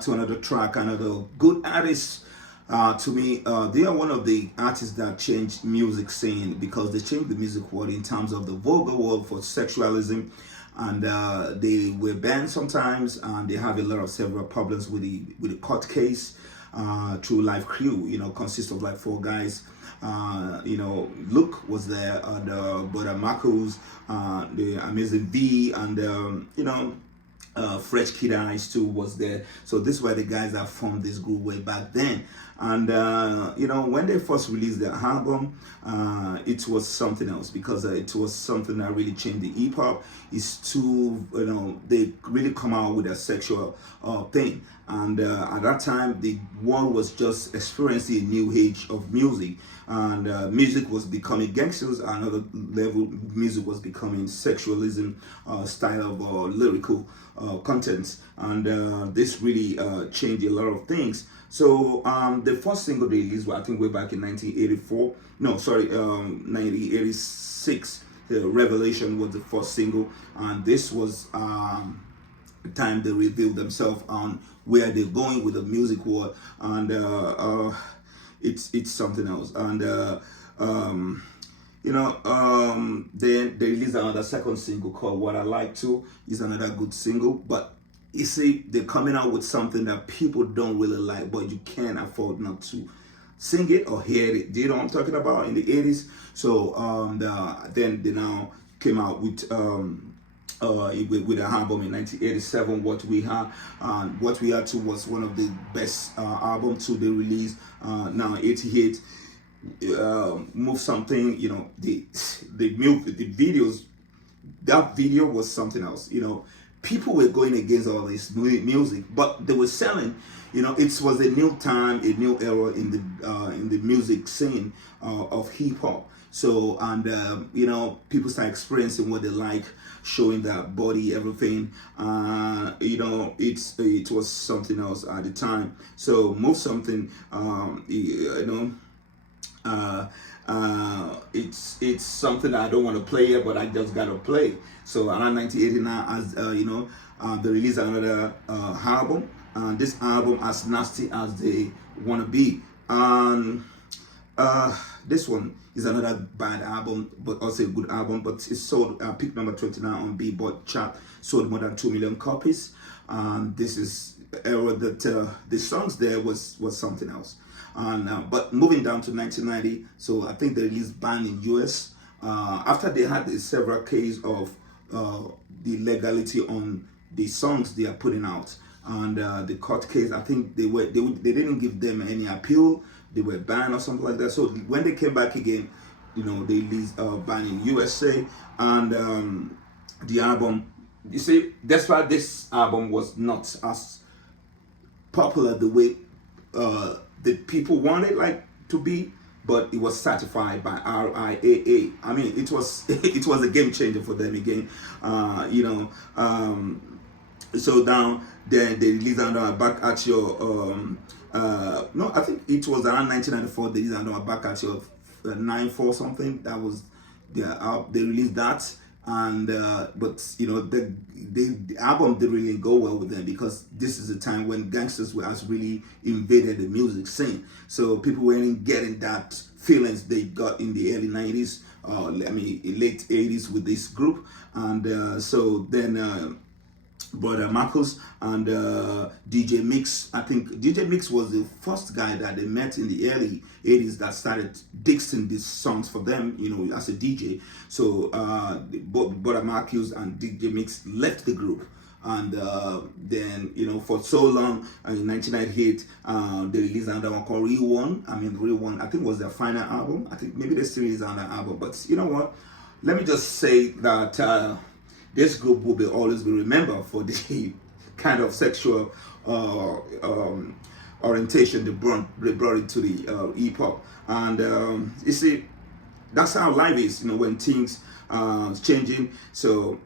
back to another track, another good artist. To me, they are one of the artists that changed music scene because they changed the music world in terms of the vulgar world for sexualism, and they were banned sometimes, and they have a lot of several problems with the court case. True Life Crew, consists of like four guys. Luke was there, and Brother Marcos, the Amazing V, and Fresh Kid Eyes too was there. So these were the guys that formed this group way back then. And when they first released their album, it was something else because it was something that really changed the hip hop. It's too, they really come out with a sexual thing. And at that time, the world was just experiencing a new age of music, and music was becoming gangsters. Another level, music was becoming sexualism style of lyrical content, and this really changed a lot of things. So the first single they released, I think, way back in 1984. No, sorry, 1986. Revelation was the first single, and this was the time they revealed themselves on where they're going with the music world, and it's something else. And then they released another second single called "What I Like To." Is another good single, but you see, they're coming out with something that people don't really like, but you can't afford not to sing it or hear it. Do you know what I'm talking about? In the 80s. So then they now came out with an album in 1987. What We Had, What We Had To was one of the best albums to be released. Now 88, Move Something. The videos. That video was something else. People were going against all this music, but they were selling. It was a new time, a new era in the music scene of hip hop. So, and people start experiencing what they like, showing their body, everything. It was something else at the time. So, Move Something, it's something that I don't want to play yet, but I just gotta play. So around 1989, as they released another album, and this album as nasty as they wanna be. And this one is another bad album, but also a good album. But it sold peak number 29 on Billboard chart, sold more than 2 million copies. And this is era that the songs there was something else. And but moving down to 1990, so I think they released Ban in US after they had several cases of the legality on the songs they are putting out, and the court case. I think they didn't give them any appeal. They were banned or something like that. So when they came back again, they released Ban in USA, and the album. You see, that's why this album was not as popular the way the people wanted like to be, but it was certified by RIAA. I mean, it was it was a game changer for them again. So now then they released under Back at Your no, I think it was around 1994 they released under Back at Your 94 something. That was they released that. And but the album didn't really go well with them because this is a time when gangsters has really invaded the music scene, so people weren't getting that feelings they got in the early 90s, late 80s with this group. And so then Brother Marcos and DJ Mix. I think DJ Mix was the first guy that they met in the early 80s that started dixing these songs for them, as a DJ. So both Brother Marcos and DJ Mix left the group. And then, for so long, in 1998, they released another one called Real One. Real One, I think, was their final album. I think maybe they still released another album. But you know what? Let me just say that this group will always be remembered for the kind of sexual orientation they brought into the hip hop. And you see, that's how life is, when things changing. So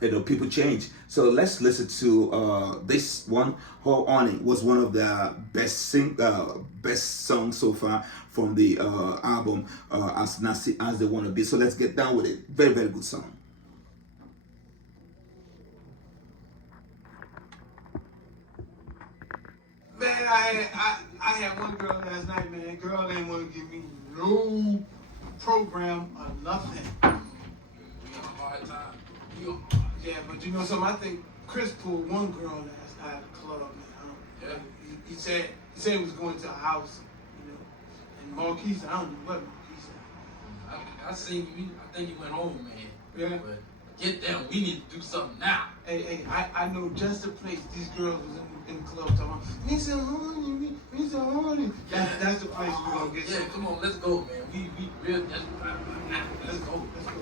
people change. So let's listen to this one. Horny was one of the best songs so far from the album As Nasty As They Wanna Be. So let's get down with it. Very, very good song. Man, I had one girl last night, man. Girl didn't want to give me no program or nothing. We on a hard time. Yeah, but you know something? I think Chris pulled one girl last night at the club, man. Yeah. He said he was going to a house, you know. And Marquise, I don't know what Marquise said. I seen you. I think you went home, man. Yeah. But get them. We need to do something now. Hey, I know just the place these girls was in the club talking about, we so horny, we so horny. That's the place we're gonna get. Yeah, come on, let's go, man. We real desperate right now. Let's go. Let's go.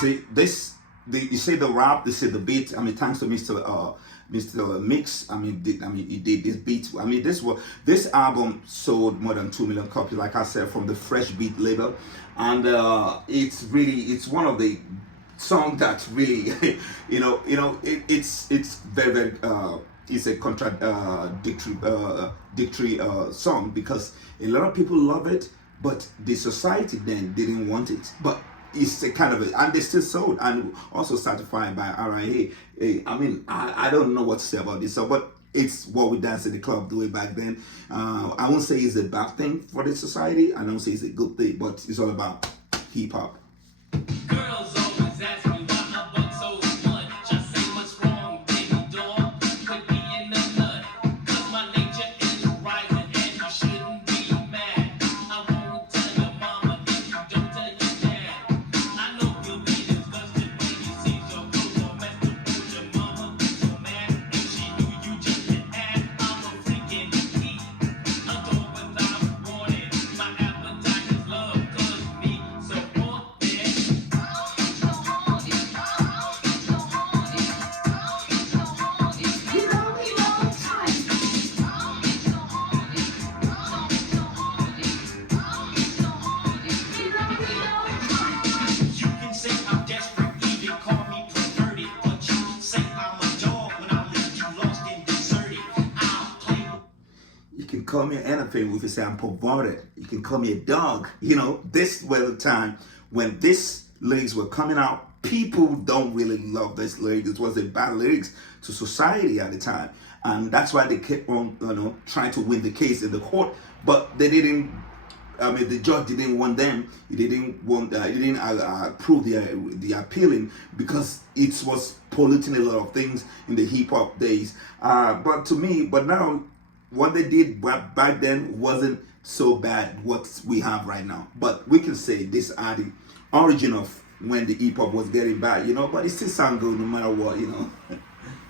See this, you say the rap, they say the beat. I mean, thanks to Mr. Mix. I mean, he did this beat. I mean, this album sold more than 2 million copies. Like I said, from the Fresh Beat label, and it's one of the songs that really, it's very very. It's a contradictory song because a lot of people love it, but the society then didn't want it. But it's a kind of and they still sold and also certified by RIA. I mean, I don't know what to say about this song, but it's what we danced in the club the way back then. I won't say it's a bad thing for the society. I don't say it's a good thing, but it's all about hip hop. Girls always ask me why I buck so much. I say what's wrong, baby doll. Could be in the nut. 'Cause my nature is rising and you shouldn't be mad. I won't tell your mama if you don't tell your dad. I know you'll be disgusted when you see your clothes all messed up with your mama. So mad if she knew you just an ad. I'm a freaking heat. A door without warning. My appetite is love. 'Cause me so You can say I'm desperate, even call me perverted, but you say I'm a dog when I leave you lost and deserted. I'll play. You can call me anything if you say I'm perverted. You can call me a dog. You know, this was the time when these lyrics were coming out. People don't really love this lyrics. It was a bad lyrics to society at the time. And that's why they kept on, trying to win the case in the court. But they didn't, I mean, the judge didn't want them. He didn't want, he didn't approve the appealing because it was polluting a lot of things in the hip hop days. But now, what they did back then wasn't so bad. What we have right now, but we can say this are the origin of when the hip hop was getting bad, But it still sound good no matter what,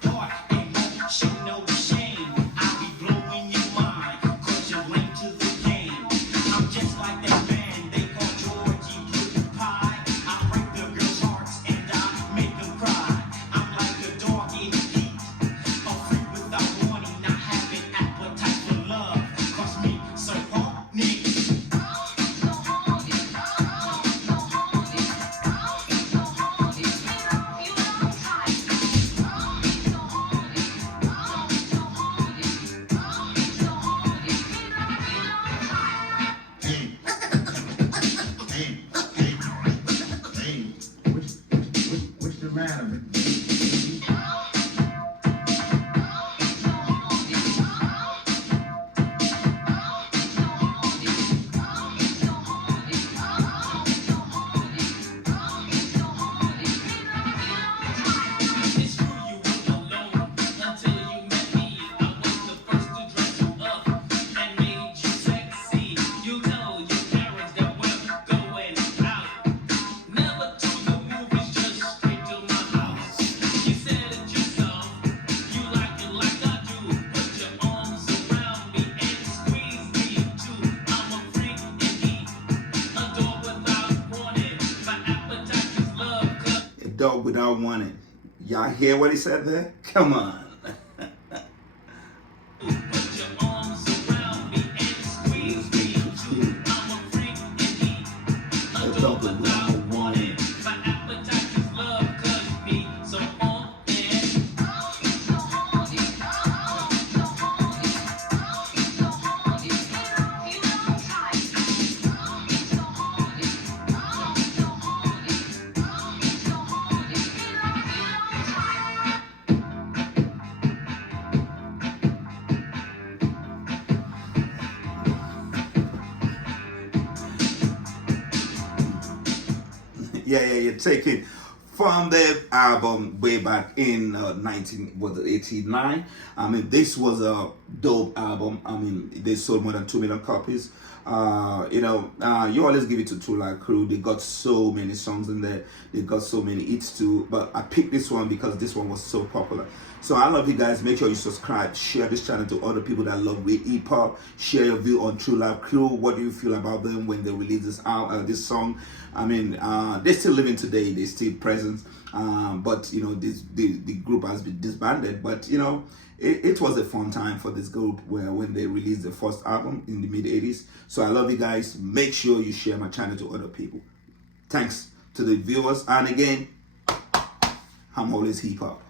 Heart and won't show no shame. I'll be blowing your mind, 'cause you're lame to the game. I'm just like that man they call Georgie Blue Pie. I break the girls' hearts and I make them cry. I'm like a dog in heat, a freak without warning, not having appetite for love. 'Cause me so horny. want it. Y'all hear what he said there? Come on. Put your arms around me and squeeze me too. I'm a freak indeed. Adore without warning. My appetite is love, cause me so on and Yeah. Take it from the album way back in 1989. I mean, this was a dope album. I mean, they sold more than 2 million copies. You always give it to True Life Crew. They got so many songs in there. They got so many hits too. But I picked this one because this one was so popular. So I love you guys. Make sure you subscribe. Share this channel to other people that love real hip hop. Share your view on True Life Crew. What do you feel about them when they release this song? I mean, they're still living today. They're still present. But the group has been disbanded. But it was a fun time for this group when they released the first album in the mid 80s. So I love you guys. Make sure you share my channel to other people. Thanks to the viewers. And again, I'm always hip hop.